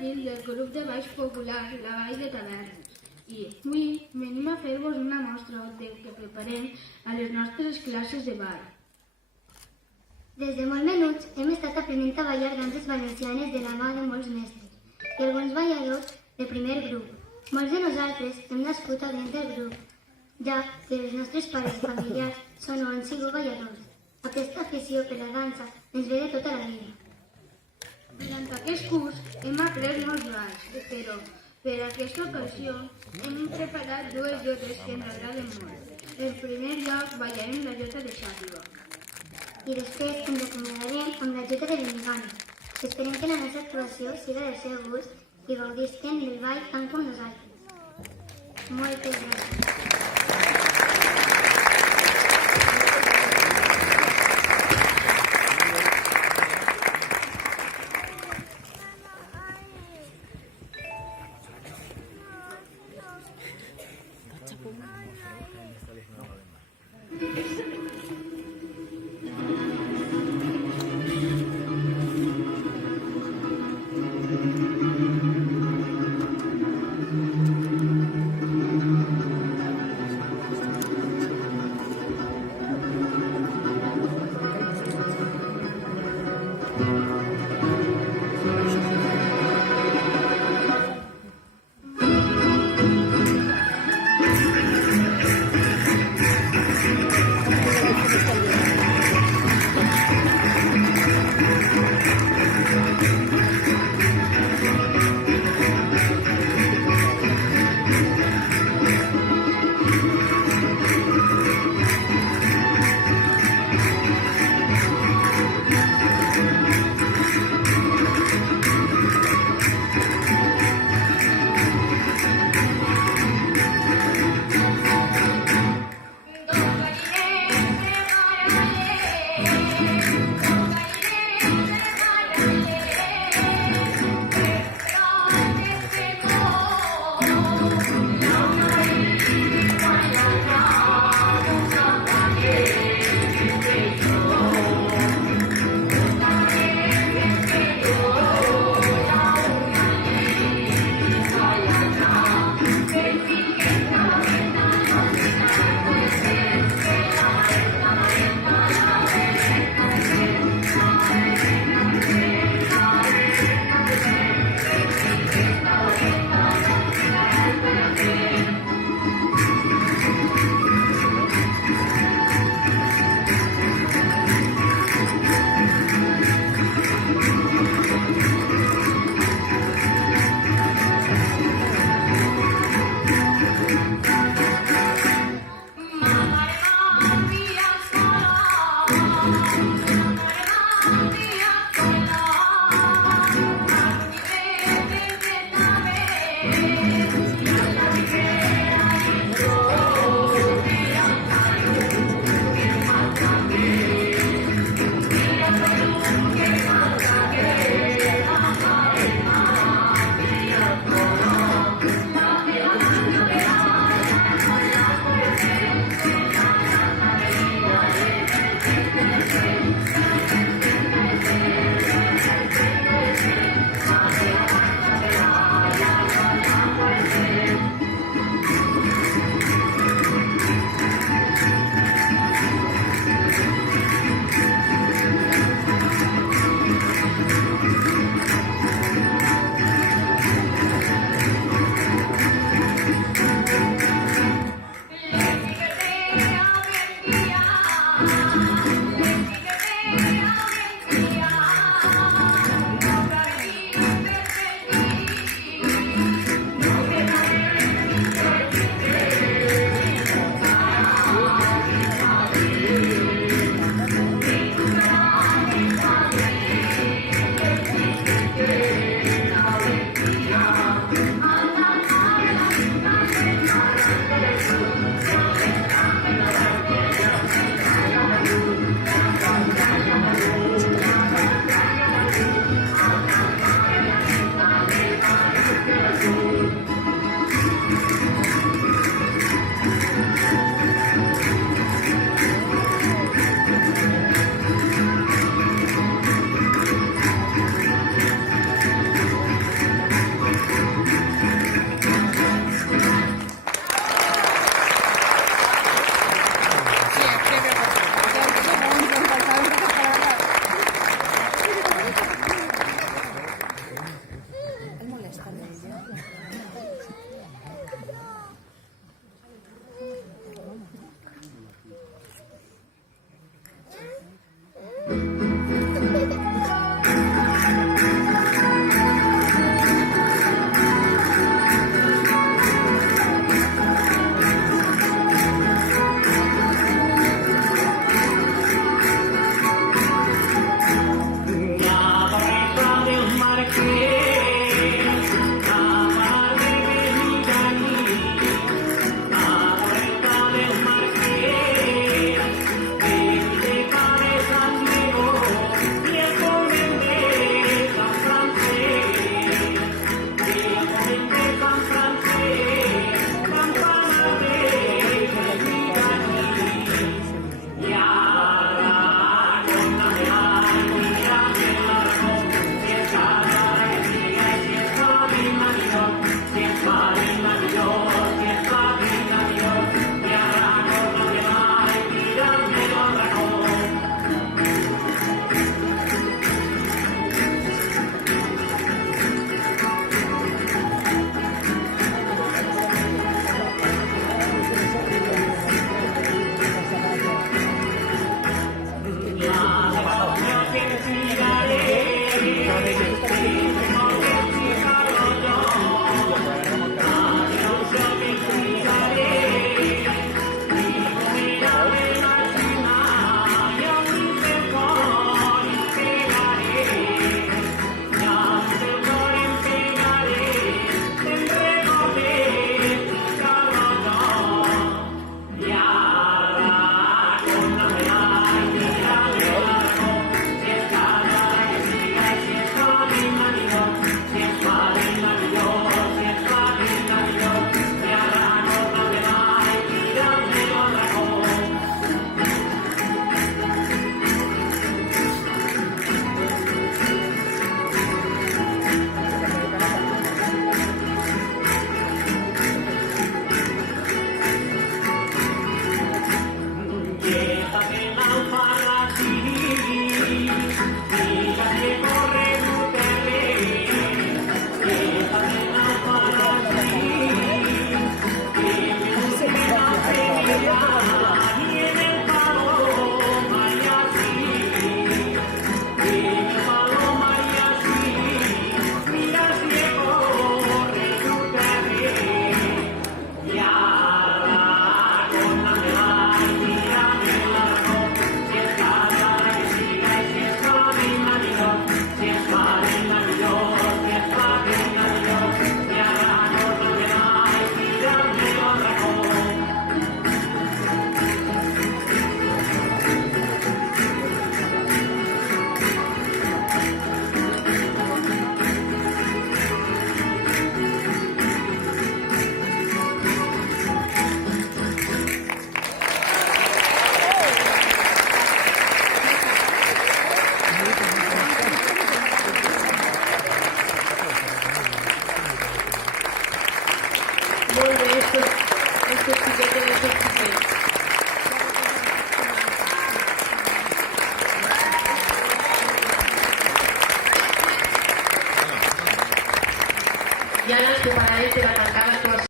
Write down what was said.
infantil del grup de baix popular La Vall de Tavernes. I avui venim a fer-vos una mostra del que preparem a les nostres classes de ball. Des de molt menuts hem estat aprenent a ballar danses valencianes de la mà de molts mestres i alguns balladors de primer grup. Molts de nosaltres hem nascut a dins del grup, ja que els nostres pares i familiars són o han sigut balladors. Aquesta afició per la dansa ens ve de tota la vida. Durant aquest curs hem après molts balls, però per a aquesta ocasió hem preparat dues jotes que ens agraden molt. En primer lloc ballarem la jota de Xàtiva. I després ens acomiadarem amb la jota de Benigana. Esperem que la nostra actuació siga del seu gust i gaudisquen del ball tant com nosaltres. Moltes gràcies. estos xiquetes i estos xiquets. I ara els compararem per la